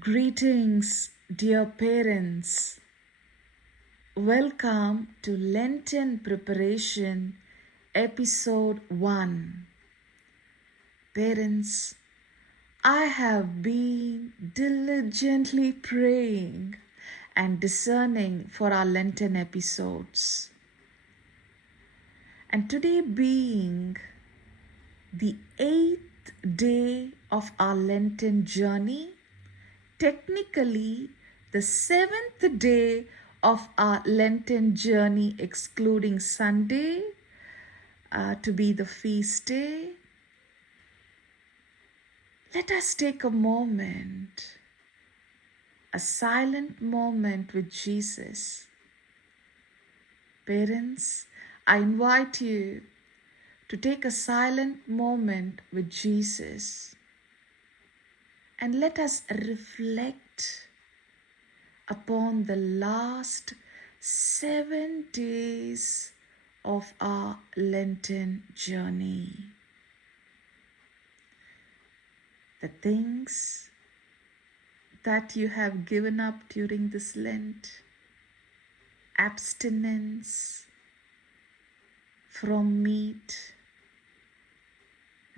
Greetings, dear parents. Welcome to Lenten Preparation, Episode 1. Parents, I have been diligently praying and discerning for our Lenten episodes. And today, being the 8th day of our Lenten journey, technically the 7th day of our Lenten journey, excluding Sunday to be the feast day, let us take a moment, a silent moment with Jesus. Parents, I invite you to take a silent moment with Jesus and let us reflect upon the last 7 days of our Lenten journey. The things that you have given up during this Lent, abstinence from meat,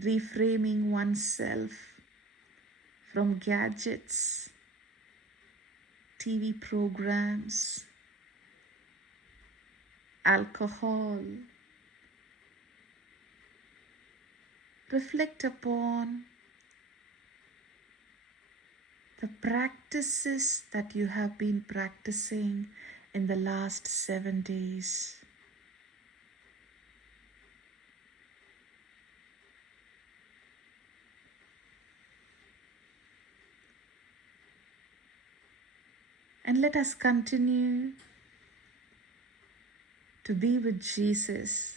reframing oneself from gadgets, TV programs, alcohol. Reflect upon the practices that you have been practicing in the last 7 days. And let us continue to be with Jesus.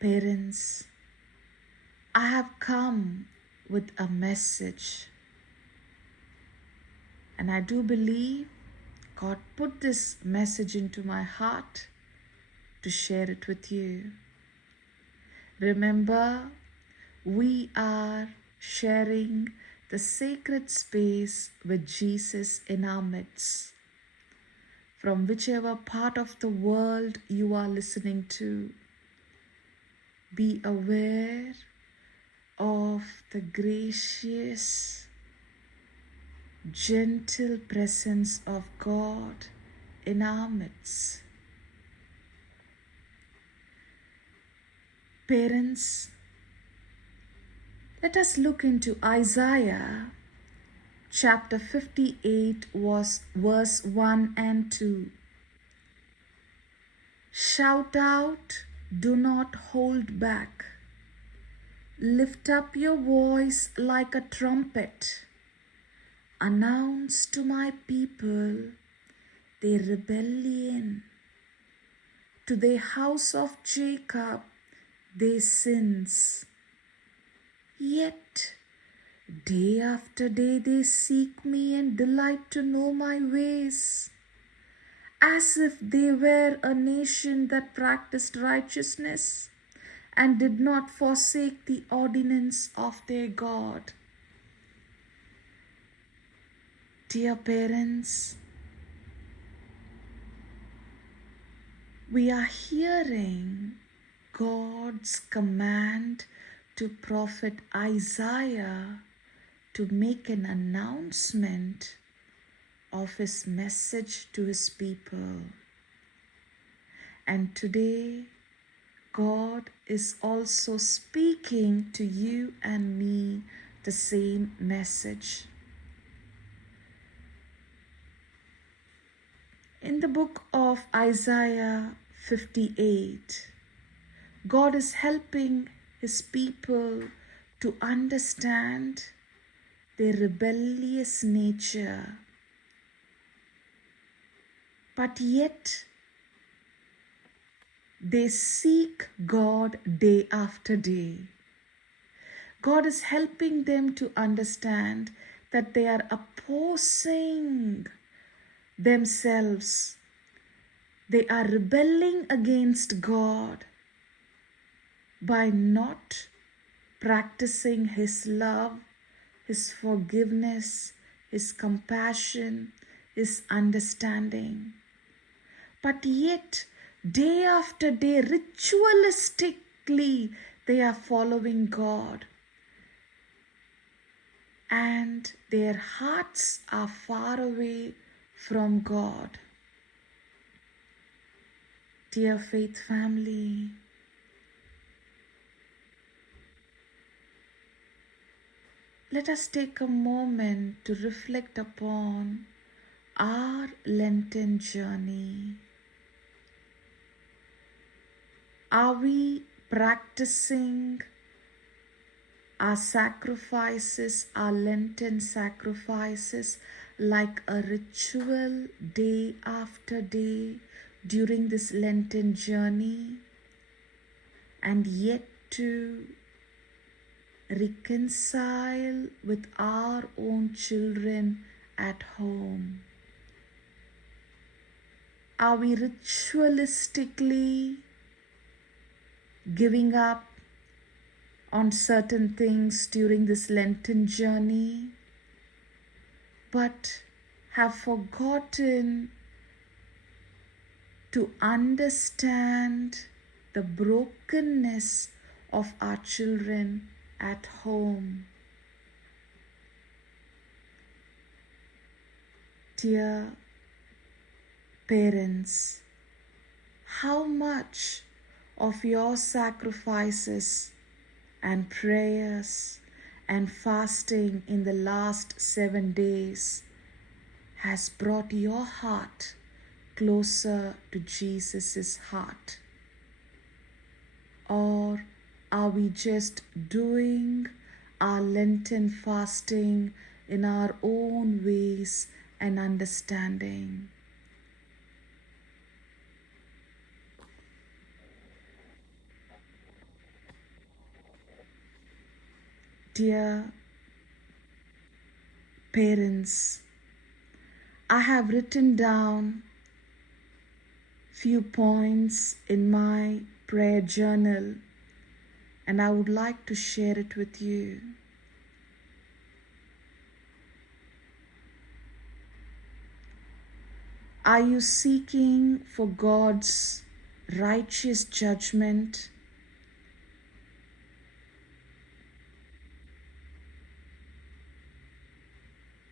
Parents, I have come with a message, and I do believe God put this message into my heart to share it with you. Remember, we are sharing the sacred space with Jesus in our midst. From whichever part of the world you are listening to, be aware of the gracious, gentle presence of God in our midst. Parents, let us look into Isaiah chapter 58, verse 1 and 2. Shout out, do not hold back. Lift up your voice like a trumpet. Announce to my people their rebellion, to the house of Jacob their sins. Yet day after day they seek me and delight to know my ways, as if they were a nation that practiced righteousness and did not forsake the ordinance of their God. Dear parents, we are hearing God's command to prophet Isaiah to make an announcement of his message to his people. And today, God is also speaking to you and me the same message. In the book of Isaiah 58, God is helping his people to understand their rebellious nature. But yet, they seek God day after day. God is helping them to understand that they are opposing themselves They are rebelling against God by not practicing His love, His forgiveness, His compassion, His understanding. But yet, day after day, ritualistically, they are following God. And their hearts are far away from God. Dear faith family, let us take a moment to reflect upon our Lenten journey. Are we practicing our sacrifices, our Lenten sacrifices, like a ritual day after day during this Lenten journey, and yet to reconcile with our own children at home? Are we ritualistically giving up on certain things during this Lenten journey, but have forgotten to understand the brokenness of our children at home? Dear parents, how much of your sacrifices and prayers and fasting in the last 7 days has brought your heart closer to Jesus' heart? Or are we just doing our Lenten fasting in our own ways and understanding? Dear parents, I have written down few points in my prayer journal, and I would like to share it with you. Are you seeking for God's righteous judgment?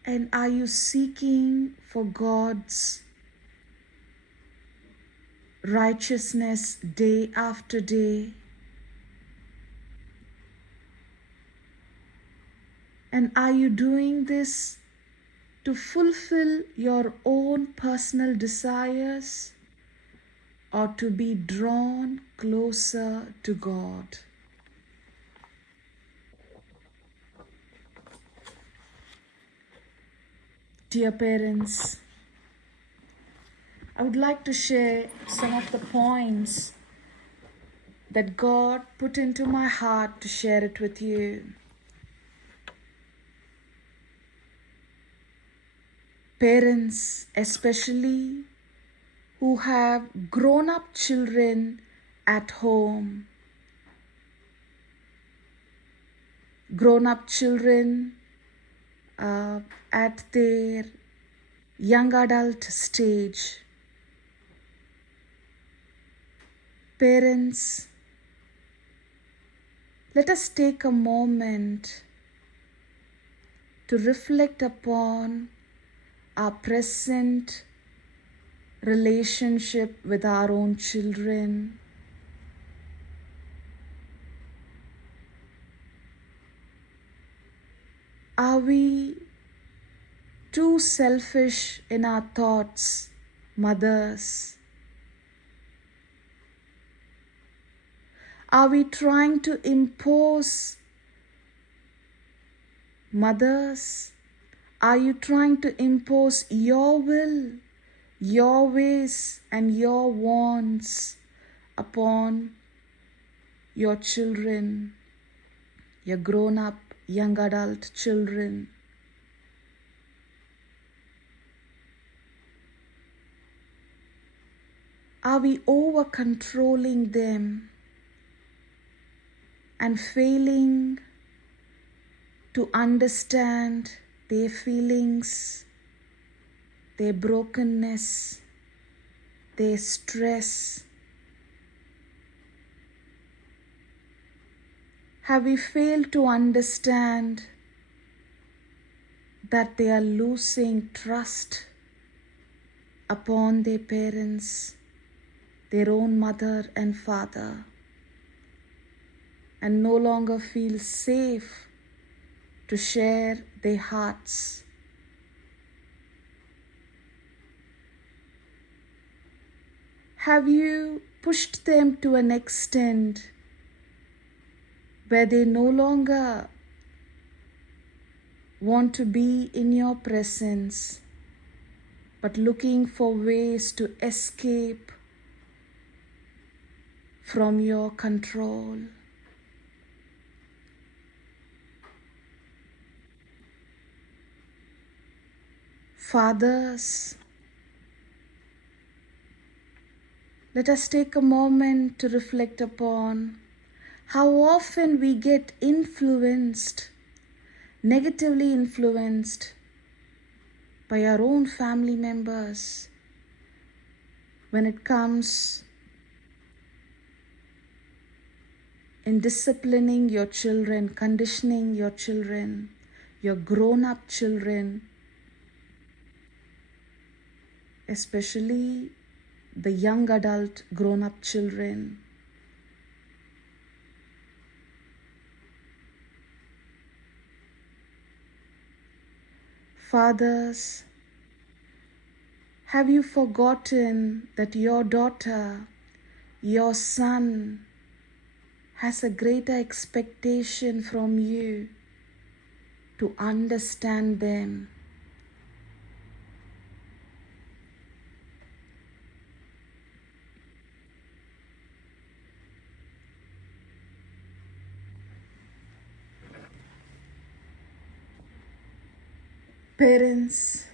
And are you seeking for God's righteousness day after day? And are you doing this to fulfill your own personal desires, or to be drawn closer to God? Dear parents, I would like to share some of the points that God put into my heart to share it with you. Parents, especially who have grown up children at home, grown up children at their young adult stage. Parents, let us take a moment to reflect upon our present relationship with our own children. Are we too selfish in our thoughts, mothers? Are we trying to impose, mothers? Are you trying to impose your will, your ways, and your wants upon your children, your grown-up, young adult children? Are we over controlling them and failing to understand their feelings, their brokenness, their stress? Have we failed to understand that they are losing trust upon their parents, their own mother and father, and no longer feel safe to share their hearts? Have you pushed them to an extent where they no longer want to be in your presence, but looking for ways to escape from your control? Fathers, let us take a moment to reflect upon how often we get negatively influenced by our own family members when it comes in disciplining your children, conditioning your children, your grown-up children, especially the young adult grown-up children. Fathers, have you forgotten that your daughter, your son, has a greater expectation from you to understand them? Parents,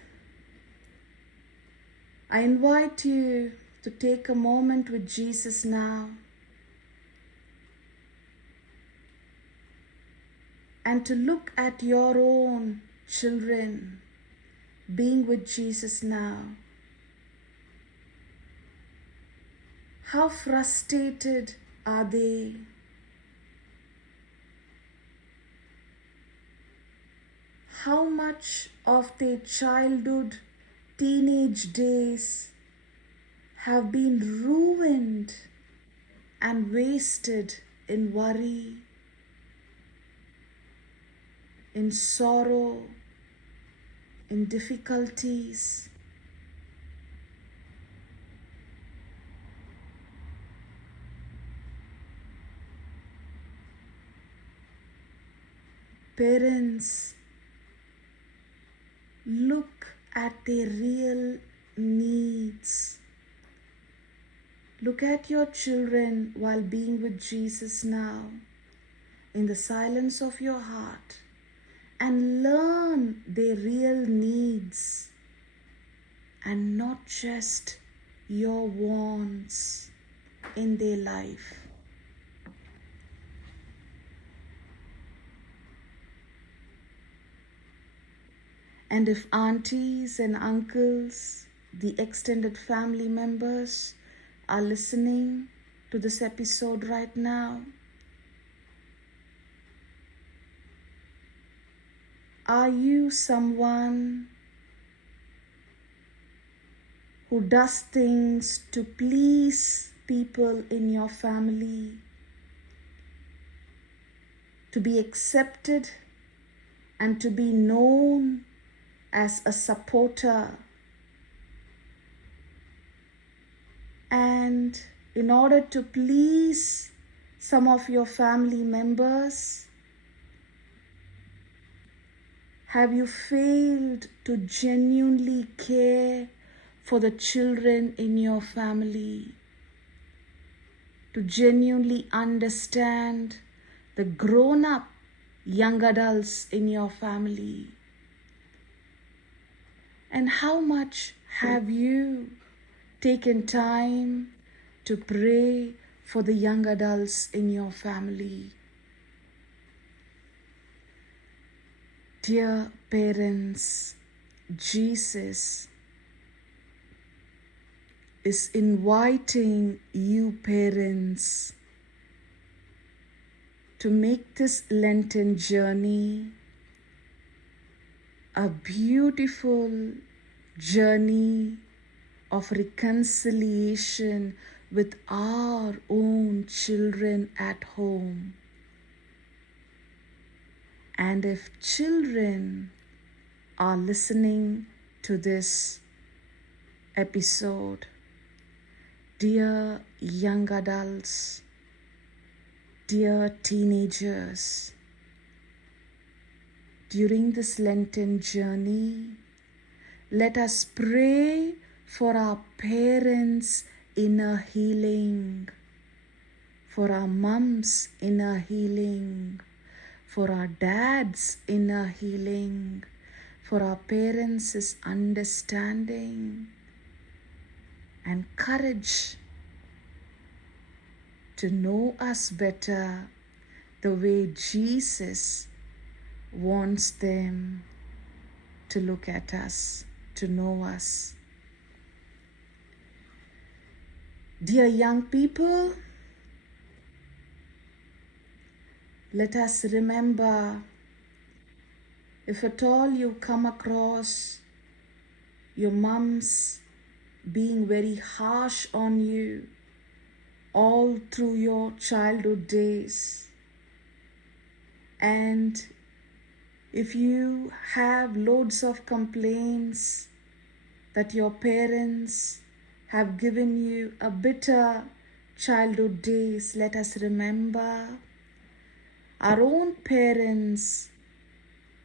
I invite you to take a moment with Jesus now and to look at your own children being with Jesus now. How frustrated are they? How much of their childhood, teenage days have been ruined and wasted in worry, in sorrow, in difficulties? Parents, look at their real needs. Look at your children while being with Jesus now, in the silence of your heart, and learn their real needs and not just your wants in their life. And if aunties and uncles, the extended family members, are listening to this episode right now, are you someone who does things to please people in your family, to be accepted and to be known as a supporter? And in order to please some of your family members, have you failed to genuinely care for the children in your family, to genuinely understand the grown-up young adults in your family? And how much have you taken time to pray for the young adults in your family. Dear parents, Jesus is inviting you parents to make this Lenten journey a beautiful journey of reconciliation with our own children at home. And if children are listening to this episode, dear young adults, dear teenagers, during this Lenten journey, let us pray for our parents' inner healing, for our mums' inner healing, for our dads' inner healing, for our parents' understanding and courage to know us better the way Jesus wants them to look at us, to know us. Dear young people, let us remember, if at all you come across your mums being very harsh on you all through your childhood days, and if you have loads of complaints that your parents have given you a bitter childhood days, let us remember our own parents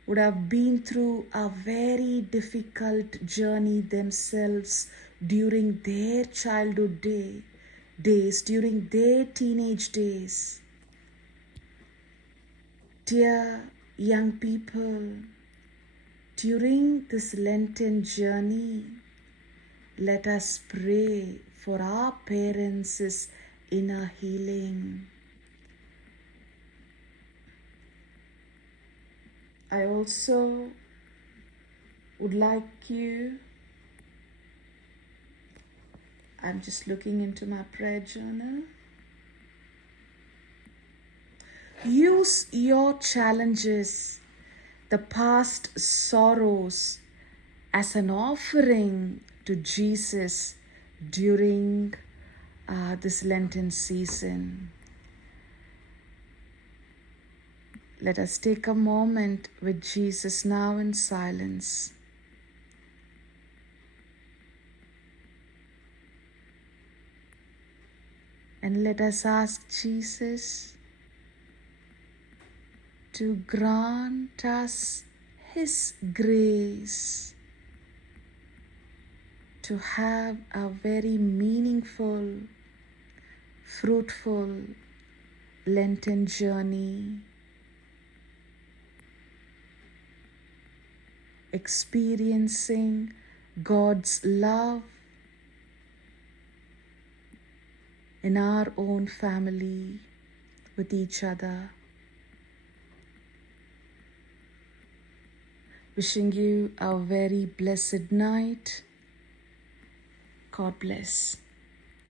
would have been through a very difficult journey themselves during their childhood days, during their teenage days. Dear young people, during this Lenten journey, let us pray for our parents' inner healing. I also would like you, I'm just looking into my prayer journal. Use your challenges, the past sorrows, as an offering to Jesus during this Lenten season. Let us take a moment with Jesus now in silence. And let us ask Jesus to grant us His grace to have a very meaningful, fruitful Lenten journey, experiencing God's love in our own family, with each other. Wishing you a very blessed night. God bless.